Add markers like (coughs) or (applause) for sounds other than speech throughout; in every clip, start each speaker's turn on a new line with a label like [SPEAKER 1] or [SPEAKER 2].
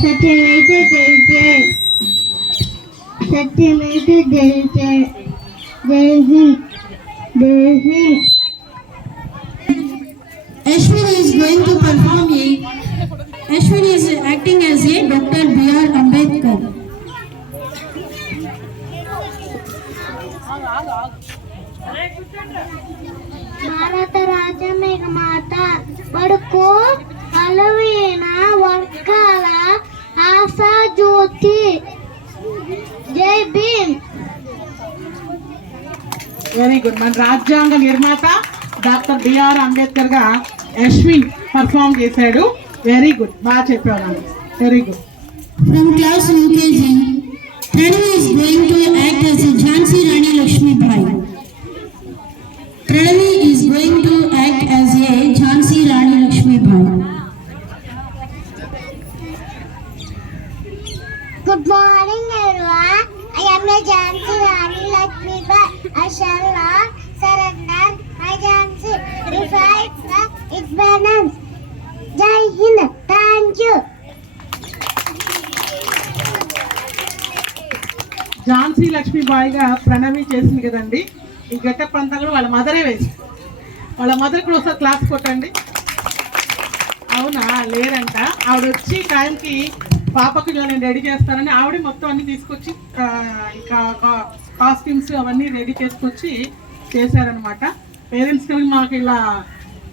[SPEAKER 1] சற்று ஜெயிச்சு சற்று வைத்து ஜெயிச்சு Jai Hind
[SPEAKER 2] Ashwini is going to perform a Ashwini is acting as a Dr. B.R.
[SPEAKER 3] Very good మన రాజ్యాంగ నిర్మాత డాక్టర్ బిఆర్ అంబేద్కర్ గా అశ్విన్ పర్ఫామ్ చేశాడు వెరీ గుడ్ బాగా చెప్పావు very good
[SPEAKER 2] From class UKG, Pranav is going to act as a Jhansi Rani Lakshmi Bai. Pranav is going to act as a Jhansi Rani Lakshmi Bai.
[SPEAKER 1] Good morning, everyone. I am a Jhansi Rani Lakshmi Bai. I shall not surrender my Jhansi. Reflect the independence. Jai Hind. Thank you.
[SPEAKER 3] Jhansi లక్ష్మీబాయిగా Pranavi చేసింది కదండి ఈ getup అంతా కూడా వాళ్ళ మదరే వేసి వాళ్ళ mother కూడా ఒకసారి క్లాస్ కొట్టండి అవునా లేరంట ఆవిడ వచ్చి టైంకి పాపకి నేను రెడీ చేస్తానని ఆవిడ మొత్తం అన్ని తీసుకొచ్చి ఇంకా కాస్ట్యూమ్స్ అవన్నీ రెడీ చేసుకొచ్చి చేశారనమాట పేరెంట్స్ కలిగి మాకు ఇలా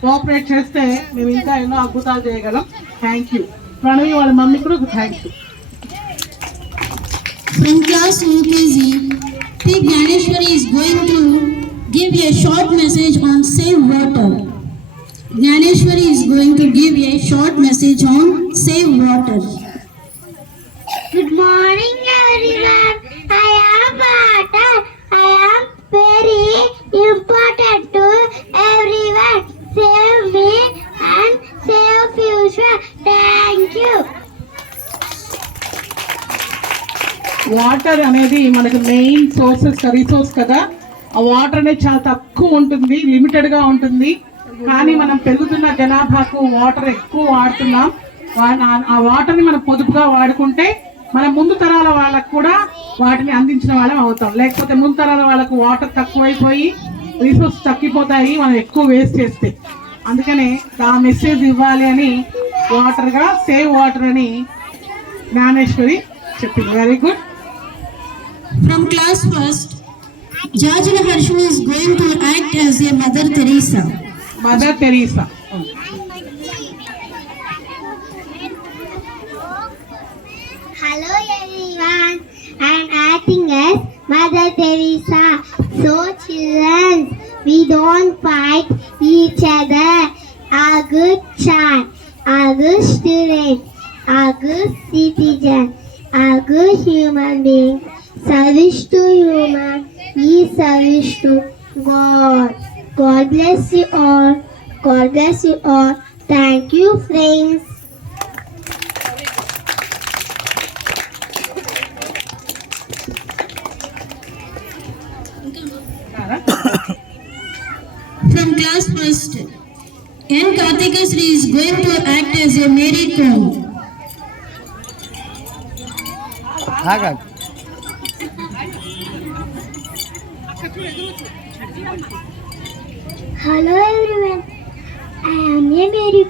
[SPEAKER 3] కోఆపరేట్ చేస్తే మేము ఇంకా ఎన్నో అద్భుతాలు చేయగలం థ్యాంక్ యూ ప్రణవి వాళ్ళ మమ్మీ కూడా thank you
[SPEAKER 2] From class UKG, P. Gyaneshwari is going to give a short message on save water. Gyaneshwari is going to give a short message on save water.
[SPEAKER 1] Good morning,
[SPEAKER 3] Water అనేది మనకు main sources resource కదా. ఆ water అనేది చాలా తక్కువ ఉంటుంది లిమిటెడ్గా ఉంటుంది. కానీ మనం పెరుగుతున్న జనాభాకు వాటర్ ఎక్కువ వాడుతున్నాం. వా- ఆ- వాటర్ని మనం పొదుపుగా వాడుకుంటే మన ముందు తరాల వాళ్ళకు కూడా వాటిని అందించిన వాళ్ళం అవుతాం. లేకపోతే ముందు తరాల వాళ్ళకు వాటర్ తక్కువైపోయి రిసోర్స్ తగ్గిపోతాయి మనం ఎక్కువ వేస్ట్ చేస్తే. అందుకనే ఆ మెసేజ్ ఇవ్వాలి అని వాటర్గా సేవ్ వాటర్ అని జ్ఞానేశ్వరి చెప్పింది. Very good
[SPEAKER 2] From class first, George Harshini is going to act as a Mother Teresa.
[SPEAKER 3] Mother Teresa.
[SPEAKER 1] Hello everyone, I am acting as Mother Teresa. So children, we don't fight each other. A good child, a good student, a good citizen, a good human being. Service to human is service to God. God bless you all. God bless you all. Thank you, friends.
[SPEAKER 2] From class first, N. Kartika Sri is going to act as a Mary Kom.
[SPEAKER 1] Hello everyone, I am a Mary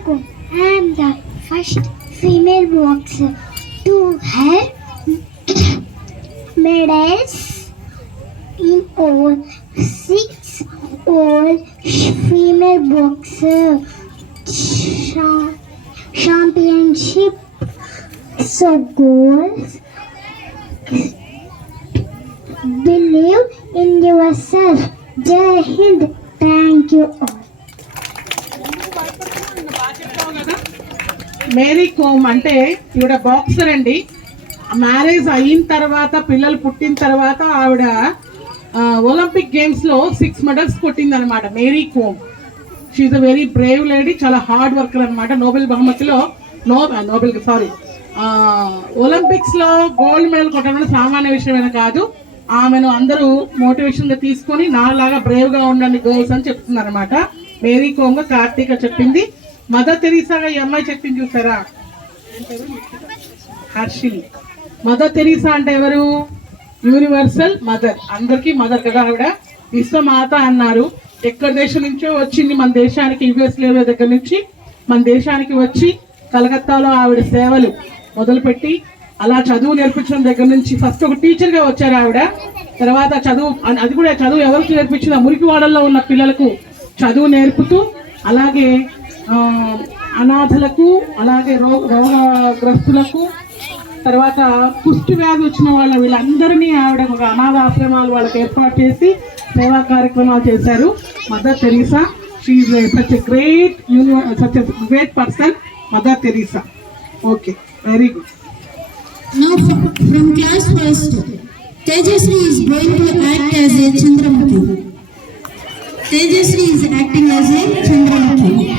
[SPEAKER 1] I am the first female boxer to have (coughs) medals in all six all female boxer cha- championship so goals believe in yourself jai hind thank you all
[SPEAKER 3] Mary Kom అంటే ఈవిడ boxer అండి. Marriage అయిన తర్వాత పిల్లలు పుట్టిన తర్వాత ఆవిడ Olympic గేమ్స్లో సిక్స్ మెడల్స్ కొట్టింది అనమాట Mary Kom. She a very brave lady చాలా హార్డ్ వర్కర్ అనమాట నోబెల్ బహుమతిలో నో నోబెల్ సారీ ఒలింపిక్స్లో గోల్డ్ మెడల్ కొట్టడం సామాన్య విషయమైన కాదు. ఆమెను అందరూ మోటివేషన్గా తీసుకొని నాలాగా బ్రేవ్గా ఉండండి గోల్స్ అని చెప్తున్నారు అనమాట మేరీ కోమ్ కార్తీక చెప్పింది. మదర్ తెరీసాగా ఈ అమ్మాయి చెప్పింది చూసారా? హర్షిని మదర్ తెరీసా అంటే ఎవరు? Universal mother. అందరికీ మదర్ కదా ఆవిడ. విశ్వమాత అన్నారు. ఎక్కడ దేశం నుంచో వచ్చింది? మన దేశానికి యుఎస్ లెవెల్ దగ్గర నుంచి. మన దేశానికి వచ్చి కలకత్తాలో ఆవిడ సేవలు మొదలుపెట్టి అలా చదువు నేర్పించడం దగ్గర నుంచి ఫస్ట్ ఒక టీచర్గా వచ్చారు ఆవిడ. తర్వాత చదువు అది కూడా చదువు ఎవరికి నేర్పించిన మురికివాడల్లో ఉన్న పిల్లలకు చదువు నేర్పుతూ అలాగే అనాథలకు అలాగే రోగ రోగగ్రస్తులకు తర్వాత కుష్టి వ్యాధి వచ్చిన వాళ్ళ వీళ్ళందరినీ ఆవిడ ఒక అనాథ ఆశ్రమాలు వాళ్ళకి ఏర్పాటు చేసి సేవా కార్యక్రమాలు చేశారు. Mother Teresa she such a great యూనివర్ such a great person mother Teresa okay very good
[SPEAKER 2] Now from, from class first, Tejasri is going to act as a Chandramukhi. Tejasri is acting as a Chandramukhi.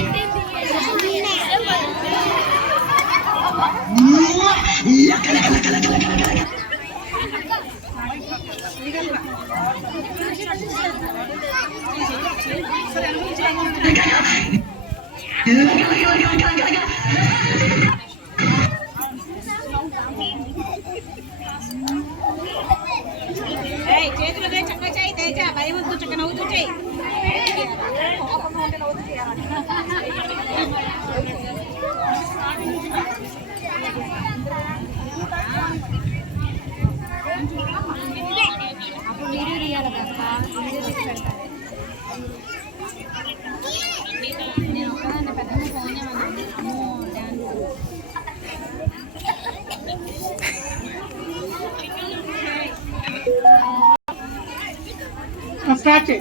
[SPEAKER 4] ஆச்சு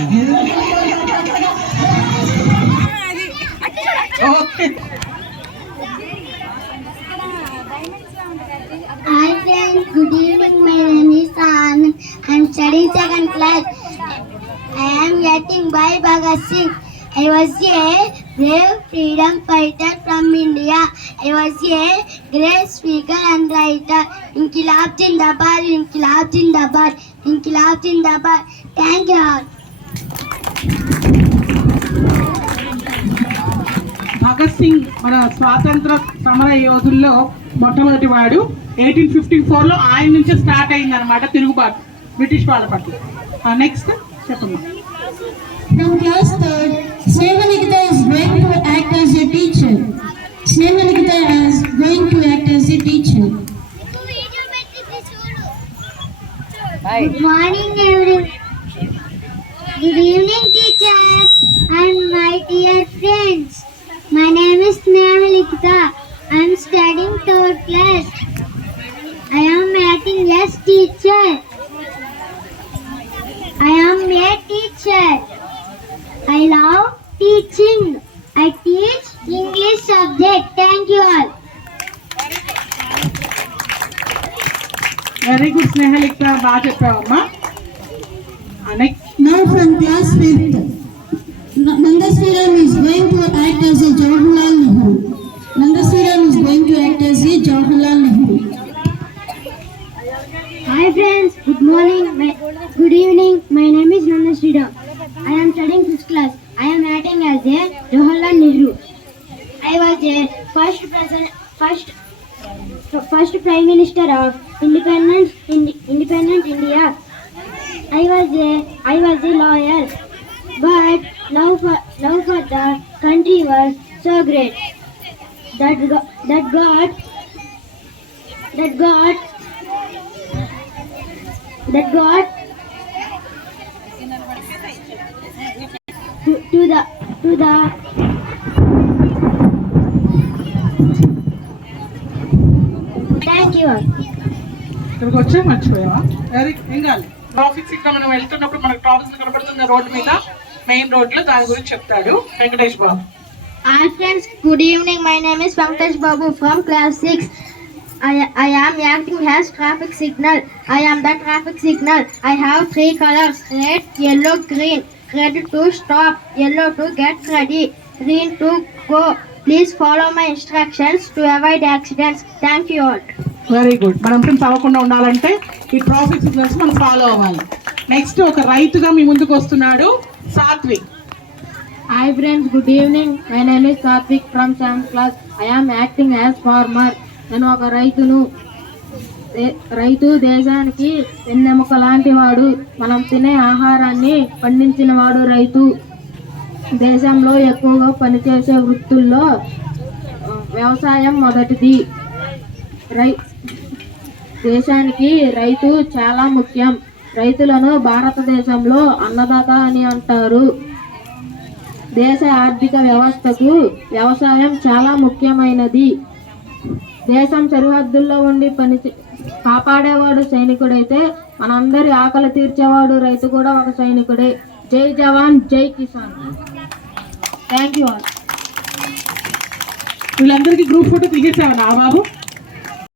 [SPEAKER 3] இங்க.
[SPEAKER 1] Hi friends, good evening. My name is An. I am studying second class. I am getting by Bhagat Singh. I was a brave freedom fighter from India. I was a great speaker and writer. In Inkilab Jindabad, Inkilab Jindabad, Inkilab Jindabad. Thank you all.
[SPEAKER 3] Bhagat Singh మన స్వాతంత్ర సమర యోధుల్లో మొట్టమొదటి వాడు. Eighteen fifty ఫోర్లో ఆయన నుంచి start అయింది అనమాట తిరుగుబాటు బ్రిటిష్ వాళ్ళ పట్ల. నెక్స్ట్
[SPEAKER 2] చెప్పండి
[SPEAKER 1] Good morning everyone. Good evening teachers and my dear friends. class. I am acting as teacher. I am a teacher. I love teaching. I teach English subject. Thank you all.
[SPEAKER 3] Very good Snehalika బాగా చెప్పావమ్మా next
[SPEAKER 2] Now from class fifth, N- Nandaswaram is going to act as a Jawaharlal Nehru. Going to as a Jawaharlal Nehru.
[SPEAKER 1] Hi friends, good morning, my, good evening. My name is Nanda Sridhar. I am studying fifth class. I am acting as a Jawaharlal Nehru. I was a first president, first, first prime minister of independent, Indi- independent India. I was a, I was a lawyer, but love for, love for the country was so great that that God, that God. That God, to, to the to the.
[SPEAKER 3] ఇక్కడికి వచ్చే మర్చిపోయావా? Very ఏం కాదు traffic మనం వెళ్తున్నప్పుడు మనకు traffics కనపడుతుంది road మీద. మెయిన్ రోడ్లో దాని గురించి చెప్తాడు. Venkatesh Babu.
[SPEAKER 1] Hi friends, good evening. My name is Pankaj Babu from class 6.
[SPEAKER 5] I, I am acting as traffic signal. I am the traffic signal. I have three colors red, yellow, green. Red to stop, yellow to get ready, green to go. Please follow my instructions to avoid accidents. Thank you all.
[SPEAKER 3] Very good మనం friends అవ్వకుండా ఉండాలంటే ఈ traffic signals మనం follow అవ్వాలి next ఒక రైతుగా మీ ముందుకు వస్తున్నాడు Satvik
[SPEAKER 6] Hi friends, good evening. My name is Satvik from 7th class. I am acting as farmer. నేను ఒక రైతును రైతు దేశానికి వెన్నెముక లాంటి వాడు మనం తినే ఆహారాన్ని పండించిన వాడు రైతు దేశంలో ఎక్కువగా పనిచేసే వృత్తుల్లో వ్యవసాయం మొదటిది రై దేశానికి రైతు చాలా ముఖ్యం రైతులను భారతదేశంలో అన్నదాత అని అంటారు దేశ ఆర్థిక వ్యవస్థకు వ్యవసాయం చాలా ముఖ్యమైనది. దేశం సరిహద్దుల్లో ఉండి పని కాపాడేవాడు సైనికుడైతే మనందరి ఆకలి తీర్చేవాడు రైతు కూడా ఒక సైనికుడే. Jai Jawan Jai Kisan. Thank you all
[SPEAKER 3] వీళ్ళందరికీ గ్రూప్ ఫోటో తీసేసావా నా బాబు.